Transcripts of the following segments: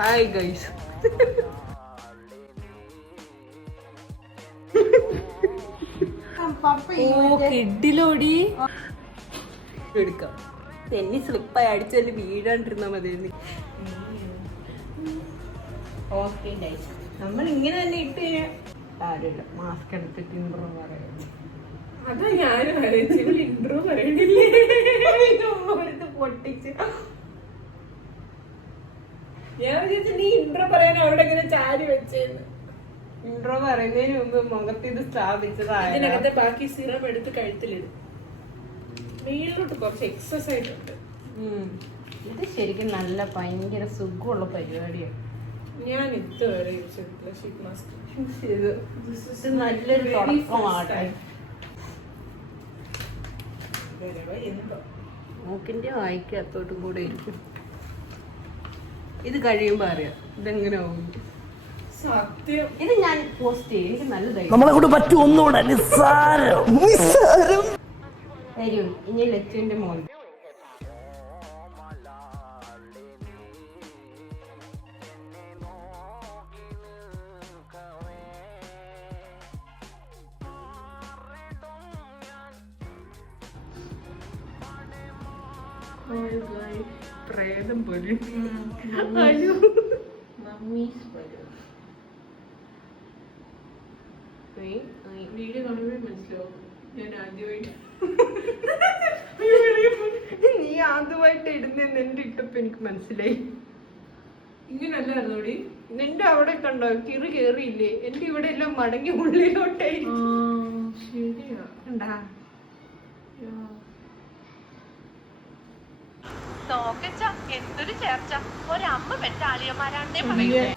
Hi guys. കിഡിലോടി എടുക്കാം. തെന്നി സ്ലിപ്പായി അടിച്ചതിൽ വീഴാണ്ടിരുന്നാ മതി. ഓക്കെ ഗൈസ്, നമ്മൾ ഇങ്ങനെ തന്നെ ഇട്ട് കാര്യമില്ല. മാസ്ക് എടുത്തിട്ട് ഇൻട്രോ പറയാം. അതാ ഞാനും ഇൻട്രോ പറയണില്ലേ പൊട്ടിച്ച്. ഞാൻ വിചാരിച്ചു നീ ഇൻട്രോ പറയാൻ അവിടെ ഇങ്ങനെ ചാരി വെച്ചേന്ന്. ഇൻട്രോ പറയുന്നതിന് മുമ്പ് മുഖത്ത് ഇത് സ്ഥാപിച്ചതായ ഇതിനകത്തെ ബാക്കി സിറം എടുത്ത് കഴുത്തിലിടും. മേളിലോട്ട് കുറച്ച് എക്സസൈസ് ആയിട്ടുണ്ട്. ഇത് ശരിക്കും നല്ല ഭയങ്കര സുഖമുള്ള പരിപാടിയാണ്. ഞാൻ ഇതുവരെ യൂസ് ചെയ്തിട്ടില്ല ഷീറ്റ് മാസ്ക്. ഇത് നല്ലൊരു തുടക്കമാണ്. മൂക്കിന്റെ വായിക്കത്തോട്ടും കൂടെ ഇരിക്കും. ഇത് കഴിയുമ്പോ അറിയാം ഇതെങ്ങനെ ആവും. സത്യം ഇത് ഞാൻ പോസ്റ്റ് ചെയ്യും. എനിക്ക് നല്ലതായി. നമ്മളെ കൊണ്ട് പറ്റുമൊന്നുകൂടെ നിസ്സാരം. വരും ഇനി ലച്ചുവിന്റെ മോൻ. പ്രേതം പോലെ വീഡിയോ കാണുമ്പോഴേ മനസ്സിലാവും ഞാൻ ആദ്യമായിട്ട് നീ ആദ്യമായിട്ട് ഇടുന്നെന്ന് എന്റെ ഇട്ടപ്പോ എനിക്ക് മനസ്സിലായി. ഇങ്ങനല്ലായിരുന്നോടി? നിന്റെ അവിടെ കണ്ടോ കിറി കേറിയില്ലേ? എന്റെ ഇവിടെ എല്ലാം മടങ്ങി ഉള്ളിലോട്ടായി. ശരിയാ. ഉണ്ടാ എന്തൊരു ചേർച്ച, ഒരമ്മ പെറ്റ ആളിയന്മാരാണെന്നേ പറയുന്നത്.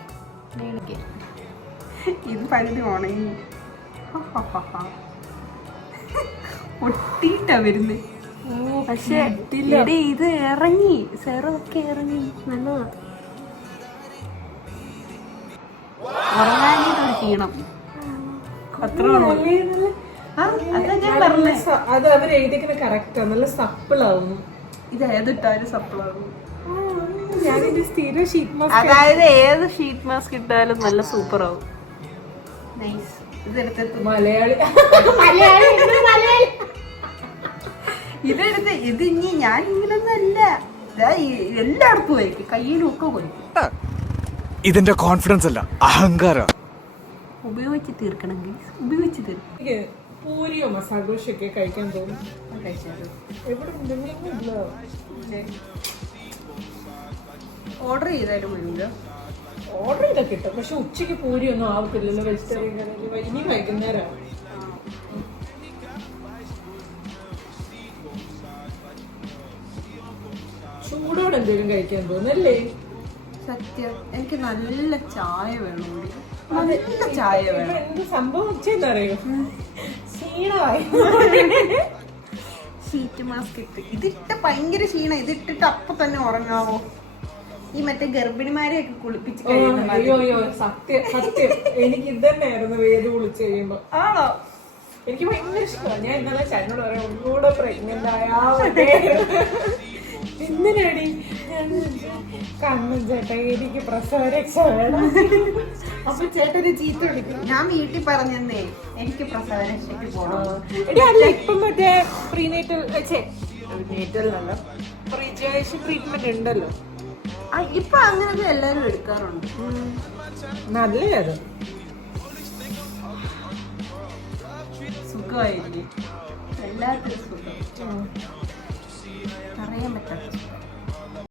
ഇത് പകുതി ഉണങ്ങി ഒട്ടിയിട്ടാ വരുന്നത്. പക്ഷെ ഇത് ഇറങ്ങി, സെറൊക്കെ ഇറങ്ങി. നല്ലതാ. ഉറങ്ങാനൊരു ക്ഷീണം അത്ര. അതാ ഞാൻ പറഞ്ഞേ, അത് അവർ എഴുതിക്കുന്ന കറക്റ്റാ. നല്ല സപ്പിളാവുന്നു. ഇത് ഏതിട്ടാലും സപ്ലാകും. ഞാനിത് സ്ഥിരം ഷീറ്റ് മാസ്ക്, അതായത് ഏത് ഷീറ്റ് മാസ്ക് ഇട്ടാലും നല്ല സൂപ്പർ ആവും. നൈസ്. ഇതെടുത്ത് മലയാളി ഇതെടുത്ത് ഇത് ഇനി ഞാൻ ഇങ്ങനൊന്നല്ല, എല്ലായിടത്തും ആയിരിക്കും, കയ്യിലും ഒക്കെ കൊടുക്കും. ഇതിന്റെ കോൺഫിഡൻസ് അല്ല, അഹങ്കാരം. ഉപയോഗിച്ച് തീർക്കണം, ഉപയോഗിച്ച് തീർക്കണം. പൂരിയോ മസാഗോഷൊക്കെ കഴിക്കാൻ തോന്നും. എവിടെ ഓർഡർ ചെയ്താലും മതിയോ? ഓർഡർ ചെയ്താൽ കിട്ടും. പക്ഷെ ഉച്ചയ്ക്ക് പൂരി ഒന്നും ആവത്തില്ലല്ലോ വെജിറ്റേറിയൻ കടയിൽ. ഇനി വൈകുന്നേരം ചൂടോടെ എന്തെങ്കിലും കഴിക്കാൻ തോന്നല്ലേ? സത്യം. എനിക്ക് നല്ല ചായ വേണം, നല്ല ചായ വേണം. എന്ത് സംഭവിച്ചെന്നറിയോ? ക്ഷീണമായി. ഷീറ്റ് മാസ്ക് ഇട്ട് ഇതിട്ട ഭയങ്കര ക്ഷീണം. ഇതിട്ടിട്ട് അപ്പൊ തന്നെ ഉറങ്ങാവോ? ഈ മറ്റേ ഗർഭിണിമാരെയൊക്കെ കുളിപ്പിച്ച് കഴിയുന്ന. അയ്യോ സത്യം സത്യം. എനിക്ക് ഇത് തന്നെയായിരുന്നു വേദ കുളിച്ച് കഴിയുമ്പോ. ആണോ? എനിക്ക് ഭയങ്കര ഇഷ്ടമാണ്. ഞാൻ ഇന്നലെ ചേട്ടനോട് പറയാം ഒന്നുകൂടെ പ്രഗ്നന്റ് ആയാ എന്തിനാടി? കണ്ണൻ ചേട്ടാ എനിക്ക് പ്രസവരക്ഷ വേണം. അപ്പൊ ചേട്ടന് ചീത്ത വിളിക്കും. ഞാൻ വീട്ടിൽ പറഞ്ഞേ എനിക്ക് പ്രസവരക്ഷയ്ക്ക് പോകണം. ഇപ്പം മറ്റേ പ്രീനേറ്റൽ നേറ്റലിനല്ല പ്രിജേഷൻ ട്രീറ്റ്മെന്റ് ഉണ്ടല്ലോ. ഇപ്പൊ അങ്ങനത്തെ എല്ലാരും എടുക്കാറുണ്ട്. നല്ലത്. സുഖമായിരിക്കും, എല്ലാത്തിനും സുഖം.